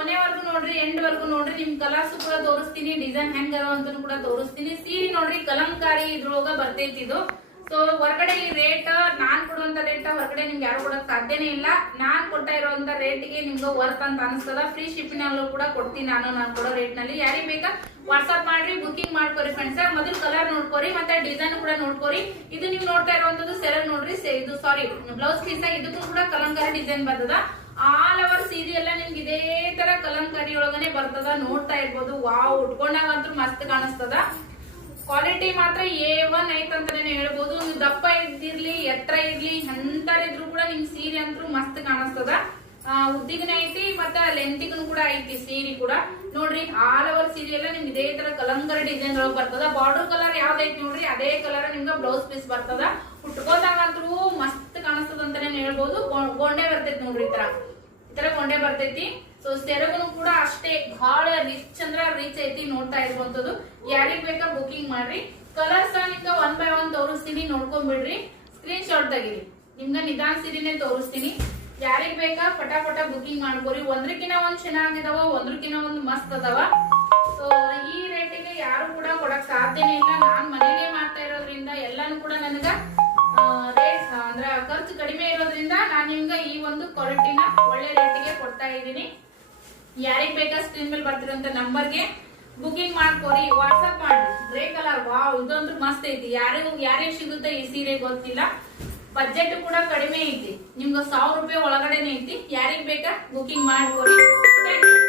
ಕೊನೆವರೆಗೂ ನೋಡ್ರಿ, ಎಂಡ್ ವರ್ಗು ನೋಡ್ರಿ. ನಿಮ್ ಕಲರ್ಸ್ ಕೂಡ ತೋರಿಸ್ತೀನಿ, ಡಿಸೈನ್ ಹೆಂಗ್ ಅದಾವ ಅಂತ ಕೂಡ ತೋರಿಸ್ತೀನಿ. ಸೀರೆ ನೋಡ್ರಿ ಕಲಂಕಾರಿ ಇದ್ರೊಳಗ ಬರ್ತೈತಿ ಇದು. ಸೊ ಹೊರಗಡೆ ಈ ರೇಟ್ ನಾನ್ ಕೊಡುವಂತ ರೇಟ್ ಹೊರಗಡೆ ನಿಮ್ಗೆ ಯಾರು ಕೊಡಕ್ ಸಾಧ್ಯನೇ ಇಲ್ಲ. ನಾನ್ ಕೊಡ್ತಾ ಇರೋಂತ ರೇಟ್ಗೆ ನಿಮ್ಗೆ ವರ್ತ್ ಅಂತ ಅನಿಸ್ತದ. ಫ್ರೀ ಶಿಪ್ಪಿಂಗ್ ಅಲ್ಲೂ ಕೂಡ ಕೊಡ್ತೀನಿ ನಾನು ಕೊಡೋ ರೇಟ್ ನಲ್ಲಿ. ಯಾರಿಗೆ ಬೇಕಾ ವಾಟ್ಸ್ಆಪ್ ಮಾಡ್ರಿ, ಬುಕಿಂಗ್ ಮಾಡ್ಕೋರಿ ಫ್ರೆಂಡ್ಸ್. ಮೊದಲು ಕಲರ್ ನೋಡ್ಕೋರಿ, ಮತ್ತೆ ಡಿಸೈನ್ ಕೂಡ ನೋಡ್ಕೋರಿ. ಇದು ನೀವು ನೋಡ್ತಾ ಇರುವಂತದ್ದು ಸೆರಗ್ ನೋಡ್ರಿ, ಇದು ಸಾರಿ ಬ್ಲೌಸ್ ಪೀಸ್. ಇದಕ್ಕೂ ಕೂಡ ಕಲಂಕಾರಿ ಡಿಸೈನ್ ಬರ್ತದ. ಆಲ್ ಓವರ್ ಸೀರೆ ಎಲ್ಲ ನಿಮ್ಗೆ ಇದೇ ತರ ಕಲಂಕಾರಿ ಒಳಗನೆ ಬರ್ತದ. ನೋಡ್ತಾ ಇರ್ಬೋದು. ವಾವ್, ಉಟ್ಕೊಂಡಾಗಂತೂ ಮಸ್ತ್ ಕಾಣಿಸ್ತದ. ಕ್ವಾಲಿಟಿ ಮಾತ್ರ A1 ಐತ್ ಅಂತಾನೆ ಹೇಳ್ಬೋದು. ನೀವು ದಪ್ಪ ಇದ್ದಿರ್ಲಿ, ಎತ್ತರ ಇರ್ಲಿ, ಎಂತರ ಇದ್ರು ಕೂಡ ನಿಮ್ ಸೀರೆ ಅಂತೂ ಮಸ್ತ್ ಕಾಣಿಸ್ತದ. ಉದ್ದಿಗನ ಐತಿ, ಮತ್ತೆ ಲೆಂತಿಗೂ ಕೂಡ ಐತಿ ಸೀರೆ ಕೂಡ. ನೋಡ್ರಿ ಆಲ್ ಓವರ್ ಸೀರೆ ಎಲ್ಲ ನಿಮ್ಗೆ ಇದೇ ತರ ಕಲಂಕಾರಿ ಡಿಸೈನ್ ಒಳಗೆ ಬರ್ತದ. ಬಾರ್ಡರ್ ಕಲರ್ ಯಾವ್ದೈತಿ ನೋಡ್ರಿ, ಅದೇ ಕಲರ್ ನಿಮ್ಗೆ ಬ್ಲೌಸ್ ಪೀಸ್ ಬರ್ತದ. ಉಟ್ಕೋದಾಗಂತೂ ಮಸ್ತ್ ಕಾಣಿಸ್ತದ ಅಂತಾನೆ ಹೇಳ್ಬೋದು. ಗೊಂಡೆ ಬರ್ತೈತಿ ನೋಡ್ರಿ, ಈ ತರ ಗೊಂಡೆ ಬರ್ತೈತಿ. ಸೊ ಸೆರಗನು ಕೂಡ ಅಷ್ಟೇ ಬಹಳ ರಿಚ್ ಅಂದ್ರ ರಿಚ್ ಐತಿ. ನೋಡ್ತಾ ಇರುವಂತದ್ದು. ಯಾರಿಗ್ ಬೇಕಾ ಬುಕಿಂಗ್ ಮಾಡ್ರಿ. ಕಲರ್ಸ್ ನಿಮ್ಗ 1 by 1 ತೋರಿಸ್ತೀನಿ, ನೋಡ್ಕೊಂಡ್ಬಿಡ್ರಿ. ಸ್ಕ್ರೀನ್ ಶಾಟ್ ತೆಗಿರಿ. ನಿಮ್ಗ ನಿಧಾನ ಸೀರೆನೆ ತೋರಿಸ್ತೀನಿ. ಯಾರಿಗ್ ಬೇಕಾ ಪಟ ಬುಕಿಂಗ್ ಮಾಡ್ಕೋರಿ. ಒಂದ್ರಕಿನ ಒಂದ್ ಚೆನ್ನಾಗಿದಾವ, ಒಂದ್ರಕಿನ ಒಂದ್ ಮಸ್ತ್ ಅದಾವ. ಸೊ ಈ ರೇಟಿಗೆ ಯಾರು ಕೂಡ ಕೊಡಕ್ ಸಾಧ್ಯನೇ ಇಲ್ಲ. ನಾನ್ ಮನೇಲೆ ಮಾಡ್ತಾ ಇರೋದ್ರಿಂದ ಎಲ್ಲಾನು ಕೂಡ ನನಗ ರೇಟ್ ಅಂದ್ರ ಖರ್ಚು ಕಡಿಮೆ ಇರೋದ್ರಿಂದ ನಾನ್ ನಿಮ್ಗ ಈ ಒಂದು ಕ್ವಾಲಿಟಿನ ಒಳ್ಳೆ ರೇಟಿಗೆ ಕೊಡ್ತಾ ಇದ್ದೀನಿ. ಯಾರಿಗ್ ಬೇಕಾ ಸ್ಕ್ರೀನ್ ಮೇಲೆ ಬರ್ತಿರೋಂತ ನಂಬರ್ಗೆ ಬುಕಿಂಗ್ ಮಾಡ್ಕೋರಿ, ವಾಟ್ಸ್ಆಪ್ ಮಾಡಿ. ಗ್ರೇ ಕಲರ್, ವಾವ್, ಇದಂತೂ ಮಸ್ತ್ ಐತಿ. ಯಾರಿಗೆ ಸಿಗುತ್ತೆ ಈ ಸೀರೆ ಗೊತ್ತಿಲ್ಲ. ಬಜೆಟ್ ಕೂಡ ಕಡಿಮೆ ಐತಿ, ನಿಮ್ಗೆ 1000 ರೂಪಾಯಿ ಒಳಗಡೆನೆ ಐತಿ. ಯಾರಿಗ್ ಬೇಕಾ ಬುಕಿಂಗ್ ಮಾಡ್ಕೋರಿ. Thank you.